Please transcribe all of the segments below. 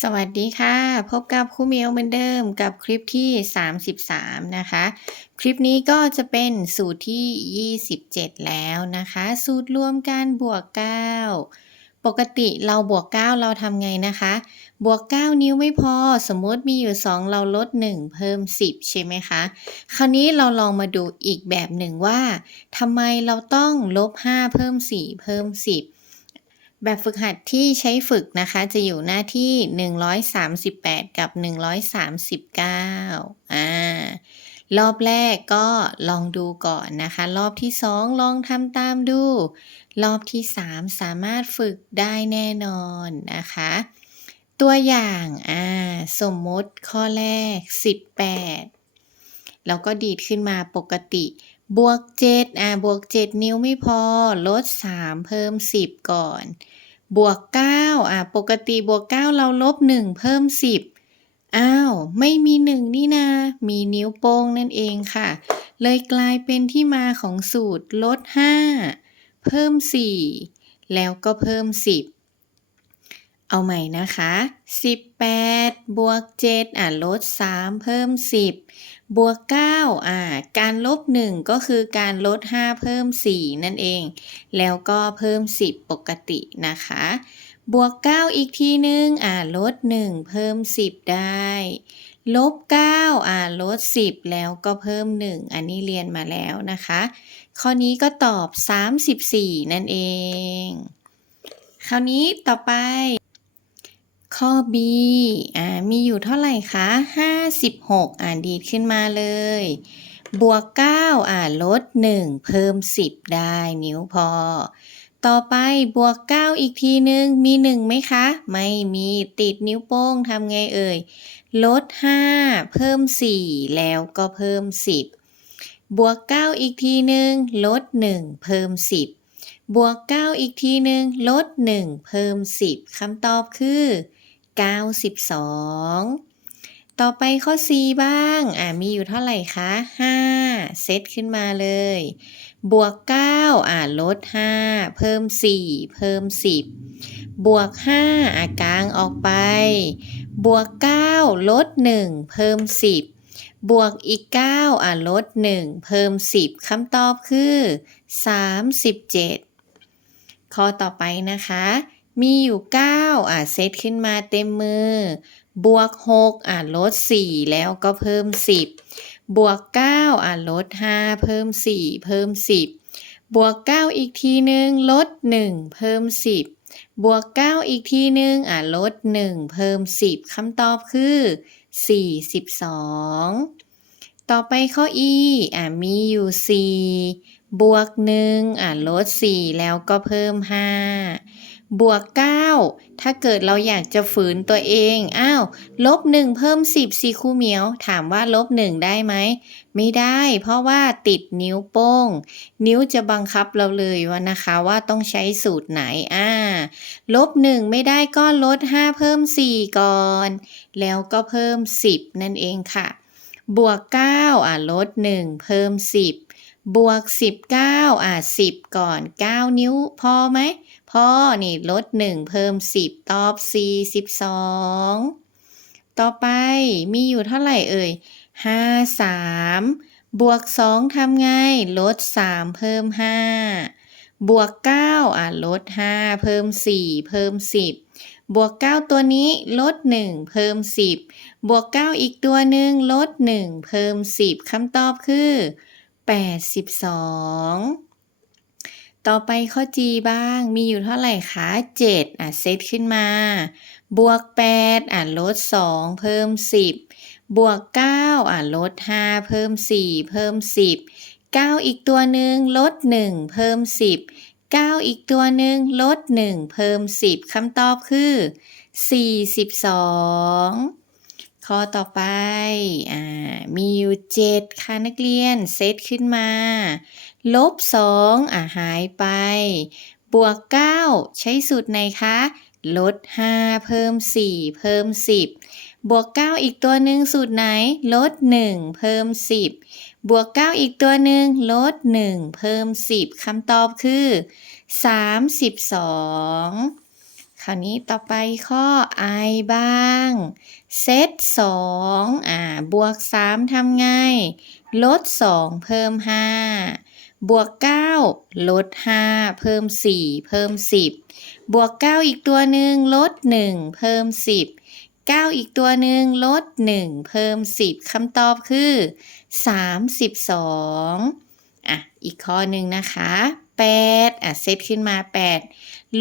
สวัสดีค่ะ พบกับครูเมียวเหมือนเดิมกับคลิปที่ 33 นะคะ คลิปนี้ก็จะเป็นสูตรที่ 27 แล้วนะคะ สูตรรวมการบวก 9 ปกติเราบวก 9 เราทำไงนะคะ บวก 9 นิ้วไม่พอ สมมติมีอยู่ 2 เราลด 1 เพิ่ม 10 ใช่ไหมคะ คราวนี้เราลองมาดูอีกแบบหนึ่งว่าทำไมเราต้องลบ 5 เพิ่ม 4 เพิ่ม 10 แบบฝึกหัดที่ใช้ฝึกนะคะ จะอยู่หน้าที่ 138 กับ 139อ่ารอบแรกก็ลองดูก่อนนะคะ รอบที่ 2 ลองทำตามดู รอบที่ 3 สามารถฝึกได้แน่นอนนะคะ ตัวอย่างอ่าสมมติข้อแรก 18 แล้วก็ดีดขึ้นมาปกติ บวก7อ่าบวก7นิ้วไม่พอ ลด3เพิ่ม10ก่อน บวก9อ่าปกติบวก9เราลบ1เพิ่ม10อ้าว ไม่มี1นี่นา มีนิ้วโป้งนั่นเองค่ะ เลยกลายเป็นที่มาของสูตรลด5เพิ่ม4แล้วก็เพิ่ม10 เอาใหม่นะคะ 18 บวก 7 อะ ลด 3 เพิ่ม 10 บวก 9 อ่า การลบ 1 ก็คือการลด 5 เพิ่ม 4 นั่นเอง แล้วก็เพิ่ม 10 ปกตินะคะ บวก 9 อีกทีนึง อ่า ลด 1 เพิ่ม 10 ได้ ลบ 9 อ่า ลด 10 แล้วก็เพิ่ม 1 อันนี้เรียนมาแล้วนะคะ ข้อนี้ก็ตอบ 34 นั่นเอง คราวนี้ต่อไป ข้อ B อ่า มีอยู่เท่าไหร่คะ 56 อ่าดีดขึ้นมาเลย บวก 9 อ่าลด 1 เพิ่ม 10 ได้ นิ้วพอ ต่อไปบวก 9 อีกทีหนึงมี 1 ไหมคะ ไม่มีติดนิ้วโป้งทำไงเอ่ย ลด 5 เพิ่ม 4 แล้วก็เพิ่ม 10 บวก 9 อีกทีหนึงลด 1 เพิ่ม 10บวก 9 อีกทีหนึ่งลด 1 เพิ่ม 10 คำตอบคือ 92 ต่อไปข้อ C บ้าง อ่ามีอยู่เท่าไหร่คะ 5 เซตขึ้นมาเลย บวก 9 อ่าลด 5 เพิ่ม 4 เพิ่ม 10 บวก 5 อ่ากลางออกไป บวก 9 ลด 1 เพิ่ม 10บวกอีก 9 อ่าลด 1 เพิ่ม 10คำตอบคือ 37 ข้อต่อไปนะคะ มีอยู่ 9 อ่าเซตขึ้นมาเต็มมือ บวก 6 อ่าลด 4 แล้วก็เพิ่ม 10 บวก 9 อ่าลด 5 เพิ่ม 4 เพิ่ม 10 บวก 9 อีกทีหนึ่งลด 1 เพิ่ม 10 บวก 9 อีกทีหนึ่งอ่าลด 1 เพิ่ม 10คำตอบคือ 42 ต่อไปข้อ E อ่ามีอยู่ 4 บวก 1 อ่าลด 4 แล้วก็เพิ่ม 5 บวก 9 ถ้าเกิดเราอยากจะฝืนตัวเอง อ้าว ลบ 1 เพิ่ม 10สิครูเหมียว ถามว่าลบ 1 ได้ไหม ไม่ได้ เพราะว่าติดนิ้วโป้ง นิ้วจะบังคับเราเลยว่านะคะว่าต้องใช้สูตรไหน อ่า ลบ 1 ไม่ได้ก็ลด 5 เพิ่ม 4 ก่อน แล้วก็เพิ่ม 10 นั่นเองค่ะ บวก 9 อ่าลด 1 เพิ่ม 10 บวก 19 อ่า10 ก่อน 9 นิ้วพอไหมพอนี่ลด 1 เพิ่ม 10 ตอบ 42 ต่อไปมีอยู่เท่าไหร่เอ่ย 53 บวก 2ทำไง ลด 3 เพิ่ม 5 บวก 9 อะ ลด 5 เพิ่ม 4 เพิ่ม 10 บวก 9 ตัวนี้ลด 1 เพิ่ม 10 บวก 9 อีกตัวหนึ่งลด 1 เพิ่ม 10คำตอบคือ 82 ต่อไปข้อ G บ้าง มีอยู่เท่าไหร่คะ 7 อะ เซตขึ้นมา บวก 8 อะ ลด 2 เพิ่ม 10 บวก 9 อะ ลด 5 เพิ่ม 4 เพิ่ม 10 9 อีกตัวหนึ่งลด 1 เพิ่ม 10 9 อีกตัวหนึ่งลด 1 เพิ่ม 10คำตอบคือ 42 ข้อต่อไปอมีอยู่7ค่ะนักเรียน เซตขึ้นมา ลบ2อะหายไป บวก9ใช้สูตรไหนคะ ลด5เพิ่ม4เพิ่ม10บวก9อีกตัวหนึ่งสูตรไหน ลด1เพิ่ม10บวก9อีกตัวหนึ่งลด1เพิ่ม10คำตอบคือ32 คราวนี้ต่อไปข้อ i บ้าง เซตสองอ่า บวกสามทำไง ลดสองเพิ่มห้าบวกเก้าลดห้าเพิ่มสี่เพิ่มสิบบวกเก้าอีกตัวหนึ่งลดหนึ่งเพิ่มสิบเก้าอีกตัวหนึ่งลดหนึ่งเพิ่มสิบคำตอบคือสามสิบสองอะ อีกข้อหนึ่งนะคะ แปดอะเซตขึ้นมาแปด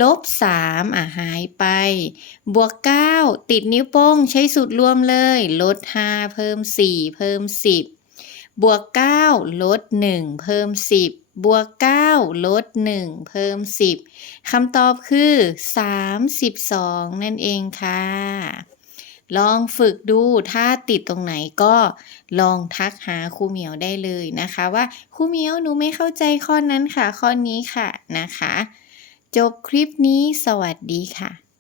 ลบสามอะหายไป บวกเก้าติดนิ้วโป้งใช้สูตรรวมเลย ลดห้าเพิ่มสี่เพิ่มสิบบวกเก้าลดหนึ่งเพิ่มสิบบวกเก้าลดหนึ่งเพิ่มสิบคำตอบคือสามสิบสองนั่นเองค่ะ ลองฝึกดูถ้าติดตรงไหนก็ลองทักหาครูเหมียวได้เลยนะคะ ว่าครูเหมียวหนูไม่เข้าใจข้อนั้นค่ะ ข้อนี้ค่ะนะคะ จบคลิปนี้สวัสดีค่ะ